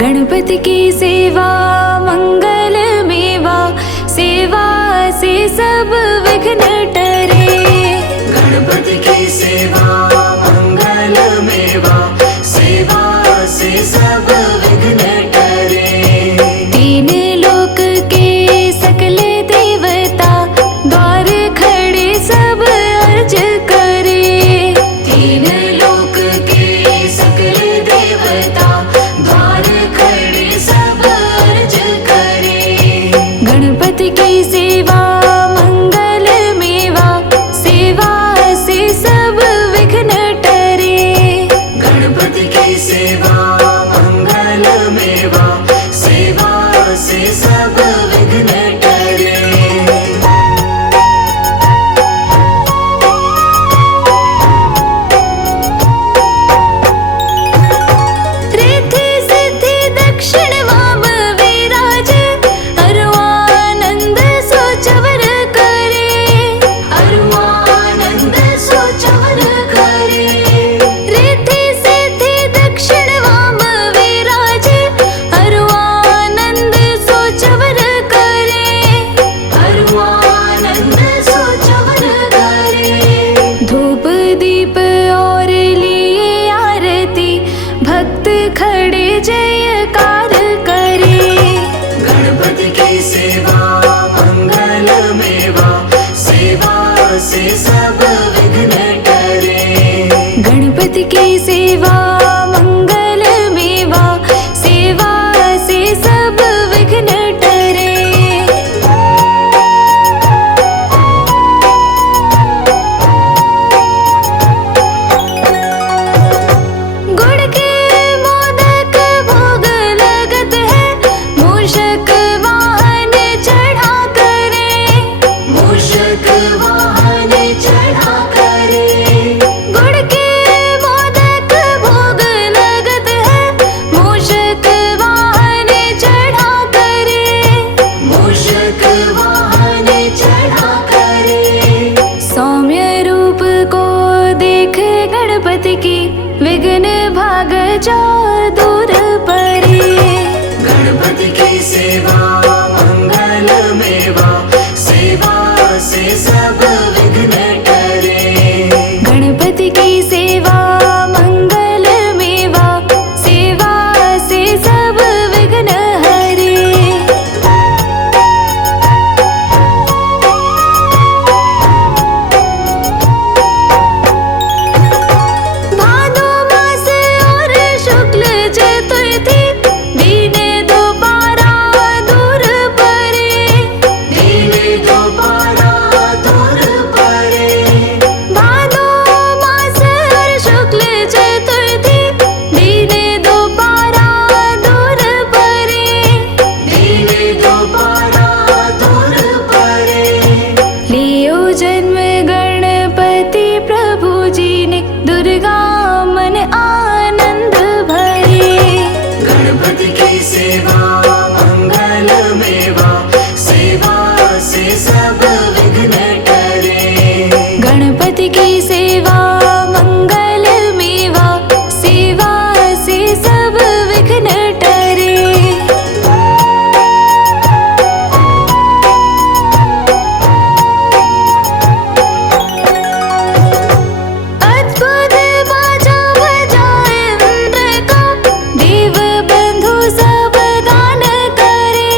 गणपति की सेवा मंगल मेवा, सेवा से सब विघ्न टरे। गणपति की सेवा मंगल मेवा, सेवा से सब विघ्न टरे। तीन लोक के सकल देवता, द्वार खड़े सब अर्ज करे। तीन लोक के सकल देवता, द्वार खड़े सब अर्ज करे। गणपति की सेवा मंगल मेवा, सेवा से सब विघ्न टरे। गणपति की सेवा मंगल मेवा, सेवा से सब विघ्न टरे। रिद्धि सिद्धि दक्षिण वाम विराज, अरुआनंद सोचवर करे। अरुआनंद सोचवर करे। रिद्धि सिद्धि दक्षिण वाम विराज, अरुआनंद सोचवर करे। अरुआनंद सोचवर करे। धूप दीप और लिए आरती, भक्त खड़े जयकार करे। गणपति की सेवा मंगल मेवा, सेवा से सब विघ्न टरे। गणपति की सेवा मंगल मेवा, सेवा से सब विघ्न टरे। गुड़ के मोदक भोग लगत है, मूषक वाहन चढ़ा करे। मूषक वाहन चढ़ा करे। गुड़ के मोदक भोग लगत है, मूषक वाहन चढ़ा करे। मूषक वाहन चढ़ा करे। सौम्य रूप को देख गणपति की, विघ्न भाग जाओ दूर परे। गणपति की सेवा मंगल मेवा, सेवा से सब विघ्न टरे। गणपति की सेवा मंगल मेवा, सेवा से सब विघ्न हरे। भादो मास और शुक्ल चतुर्थी, दीन दोबारा दूर परे। दीन दोबारा दूर परे। भादो मास और शुक्ल चतुर्थी, दीन दोबारा दूर परे। दीन दोबारा दूर परे। लियो जन्म गणपति प्रभु जी ने, दुर्गा मन आनंद भरे। गणपति की सेवा मंगल मेवा, सेवा से सब विघ्न टरे। गणपति की सेवा मंगल मेवा, सेवा से सब विघ्न टरे। अद्भुत बाजा बजाए इंद्र का, देव बंधु सब गान करे।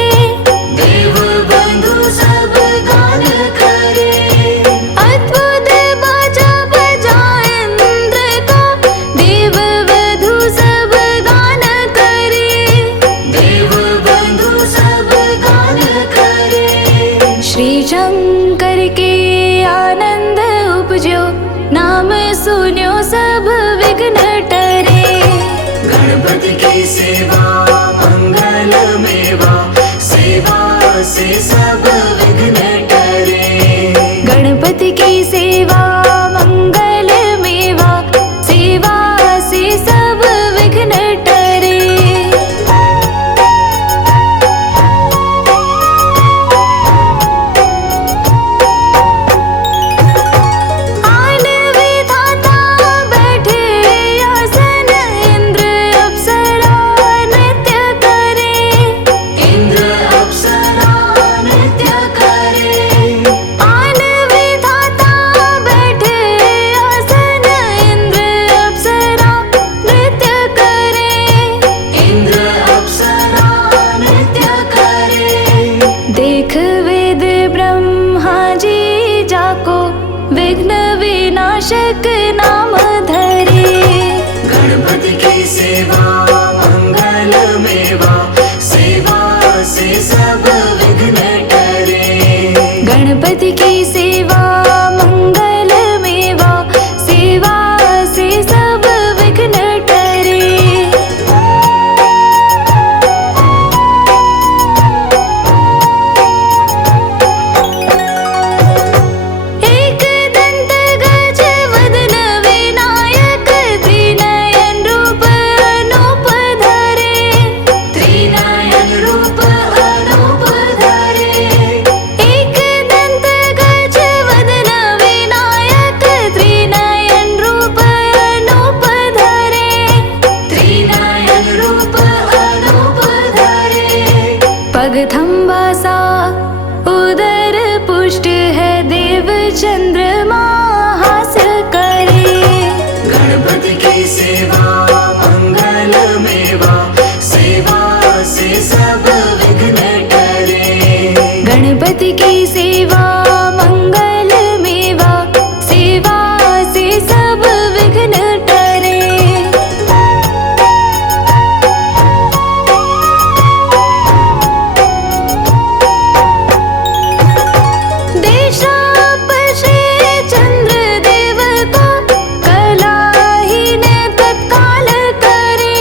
देव बंधु सब गान करे। अद्भुत बाजा बजाए इंद्र का, देव बंधु सब गान करे। देव बंधु सब गान करे। श्री शंकर के आनंद उपजो, नाम सुन्यो सब विघ्न टरे। गणपति की सेवा मंगल मेवा, सेवा से सब विघ्न टरे। गणपति की सेवा मंगल मेवा, सेवा से सब विघ्न टरे। आन विधाता बैठे आसन, इंद्र अप्सरा नृत्य विनाशक नाम धरे। गणपति की सेवा मंगल मेवा, सेवा से सब विघ्न टरे। गणपति की सेवा मंगल मेवा, सेवा से सब विघ्न टरे। एक दंत गज वदन विनायक, त्रिनयन रूप अनूप धरे। त्रिनयन रूप अनूप धरे। एक दंत गज वदन विनायक, त्रिनयन रूप अनूप धरे। त्रिनयन रूप अनूप धरे। पग थंबा सा उदर पुष्ट है, देव चंद्रमा हास करे। गणपति की सेवा मंगल मेवा, सेवा से सब विघ्न टरे। गणपति की सेवा मंगल मेवा, सेवा से सब विघ्न टरे। देशापशे चंद्र देव को, कलाहीन तत्काल करे।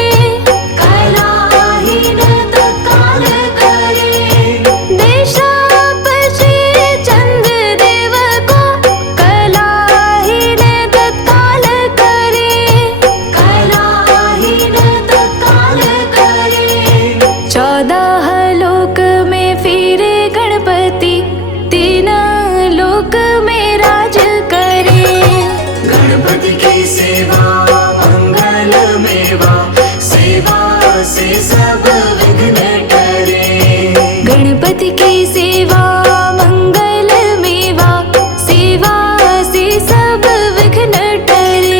कलाहीन तत्काल करे। देशापशे चंद्र देव को, कलाहीन तत्काल करे। कलाहीन तत्काल करे। 14 लोक में फिरे गणपति, 3 लोक में राज करे। गणपति की सेवा मंगल मेवा, सेवा से सब विघ्न टरे। गणपति की सेवा मंगल मेवा, सेवा से सब विघ्न टरे।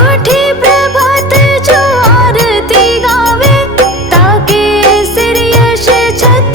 उठी प्रभात जो आरती गावे, ताके सिर यश छत्र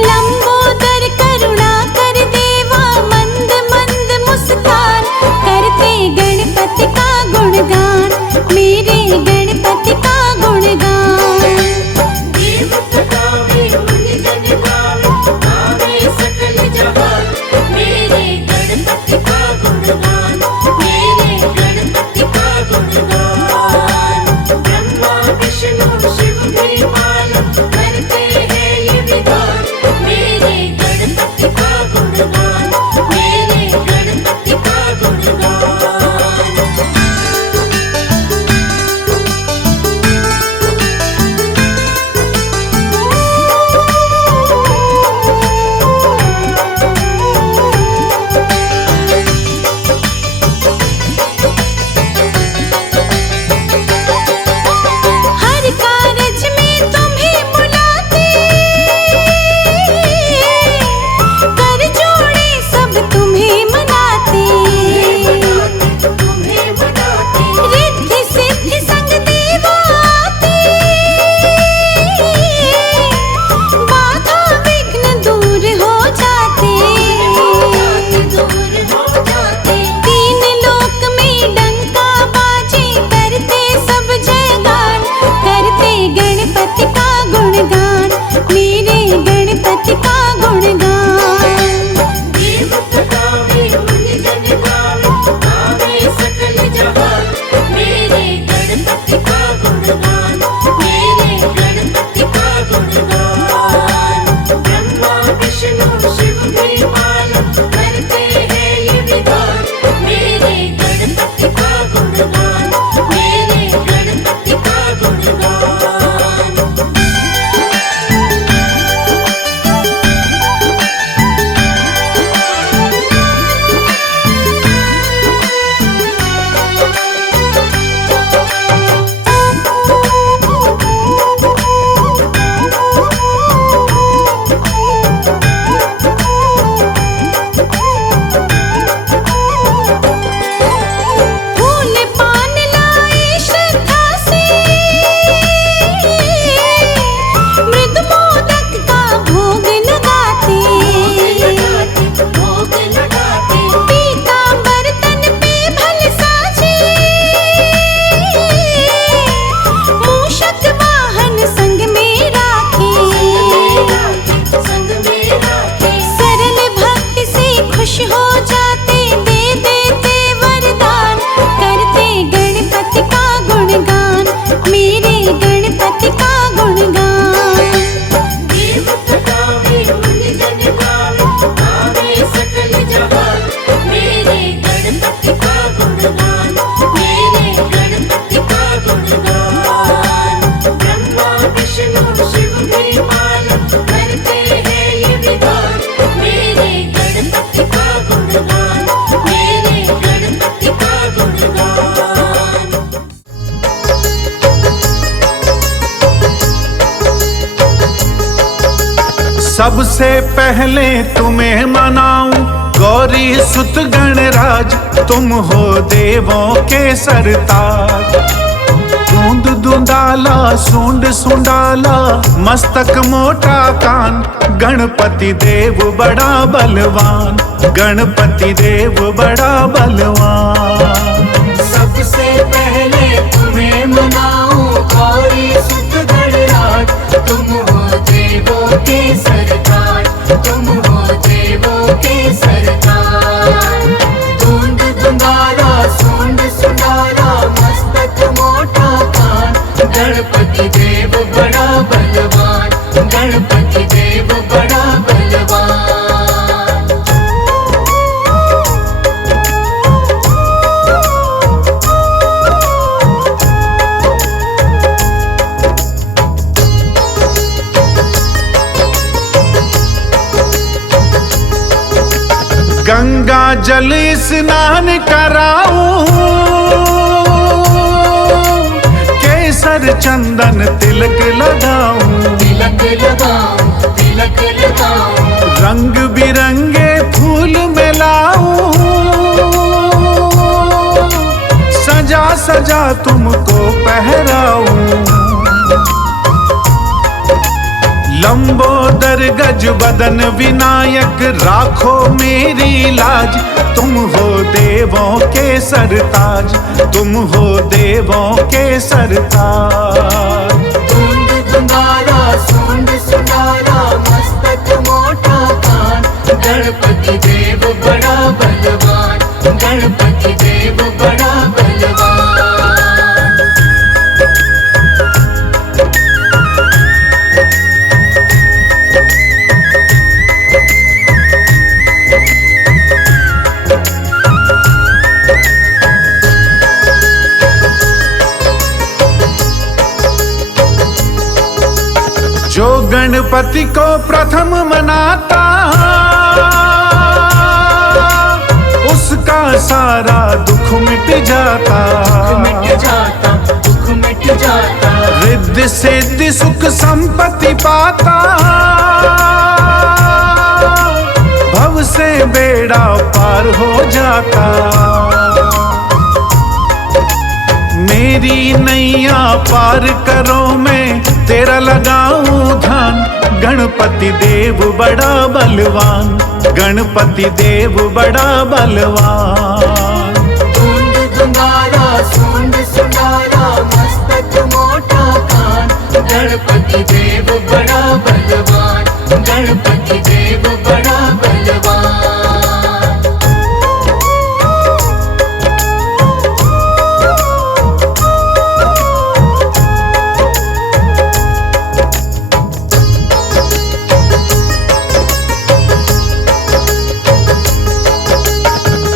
लंबोदर करुणा कर देवा, मंद मंद मुस्कान, करते गणपति का गुणगान, मेरे गणपति का गुणगान। देवत गावे मुनि जन गावे, गावे सकल जहान, मेरे गणपति का गुणगान, मेरे गणपति का गुणगान। ब्रह्मा विष्णु शिव भी पालन, करते हैं ये विधान, मेरे गणपति का गुणगान, मेरे गणपति का गुणगान। हर कारज में तुम्हें बुलाते, कर जोड़े सब तुम्हें मनाते, तुम्हें बनाते, रिद्धि सिद्धि संग देवा आते, बाधा विघ्न दूर हो जाते, दूर हो जाते, तीन लोक में डंका बाजे, करते सब जयगान, करते गणपति का गुणगान, मेरे गणपति का गुणगान। देवत गावे मुनि जन गावे, गावे सकल जहान, मेरे गणपति का गुणगान, मेरे गणपति का गुणगान। ब्रह्मा विष्णु शिव भी पालन, करते हैं ये विधान, मेरे गणपति का गुणगान, मेरे गणपति का गुणगान। फूल पान लाए श्रद्धा से, मृद मोदक का भोग लगाते, भोग लगाते, पीतांबर तन पे भल साजे, मूषक वाहन संग में राखे, संग में राखे, सरल भक्ति से खुश हो जाते, दे देते वरदान, करते गणपति का गुणगान, मेरे गणपति का गुणगान। देवत गावे मुनि जन गावे, गावे सकल जहान, मेरे गणपति का गुणगान, मेरे गणपति का गुणगान। ब्रह्मा विष्णु शिव भी पालन, करते हैं ये विधान, मेरे गणपति का गुणगान, मेरे गणपति का गुणगान। सबसे पहले तुम्हें मनाऊं गौरी सुत गणराज, तुम हो देवों के सरताज। दूंद दुंदाला सूंड सुंडाला, मस्तक मोटा कान, गणपति देव बड़ा बलवान, गणपति देव बड़ा बलवान। सबसे पहले तुम्हें मनाऊं गौरी सुत गणराज, तुम हो देवों के सरदार, तुम हो देवों के सरदार। दूंद दुंदारा सूंड सुंडारा, मस्तक मोटा कान, गणपति देव बड़ा बलवान, गणपति देव बड़ा बलवान। गंगा जल स्नान कराऊं, केसर चंदन तिलक लगाऊं, तिलक लगाऊं, तिलक लगाऊं, रंग बिरंगे फूल मिलाऊं, सजा सजा तुमको पहराऊं। लंबोदर गज बदन विनायक राखो मेरी लाज, तुम हो देवों के सरताज, तुम हो देवों के सरताज। धुंध धुंधारा सूंड सुनारा मस्तक मोटा कान, गणपति देव बड़ा बलवान, गणपति देव बड़ा बलवान। जो गणपति को प्रथम मनाता, उसका सारा दुख मिट जाता, मिट जाता, दुख मिट जाता। रिद्धि सिद्धि सुख संपत्ति पाता, भव से बेड़ा पार हो जाता। मेरी नैया पार करो मैं तेरा लगाऊं ध्यान, गणपति देव बड़ा बलवान, गणपति देव बड़ा बलवान। धुंध धुंधारा सूंड सुनारा मस्तक मोटा कान, गणपति देव बड़ा बलवान, गणपति देव बड़ा बलवान।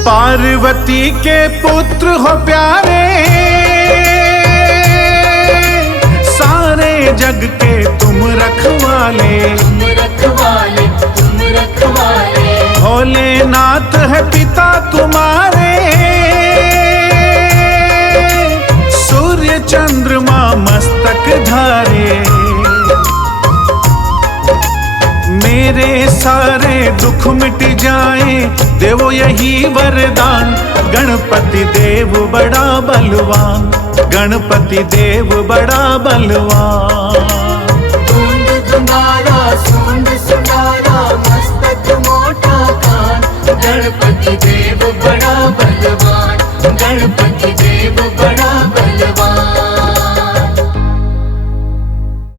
पार्वती के पुत्र हो प्यारे, सारे जग के तुम रखवाले, तुम रखवाले, तुम रखवाले। भोलेनाथ है पिता तुम्हारे, सूर्य चंद्रमा मस्तक धारे। मेरे सारे दुख मिट जाए देवो यही वरदान, गणपति देव बड़ा बलवान, गणपति देव बड़ा बलवान। धुंध धुंधारा सूंड सुनारा मस्तक मोटा कान, गणपति देव बड़ा बलवान, गणपति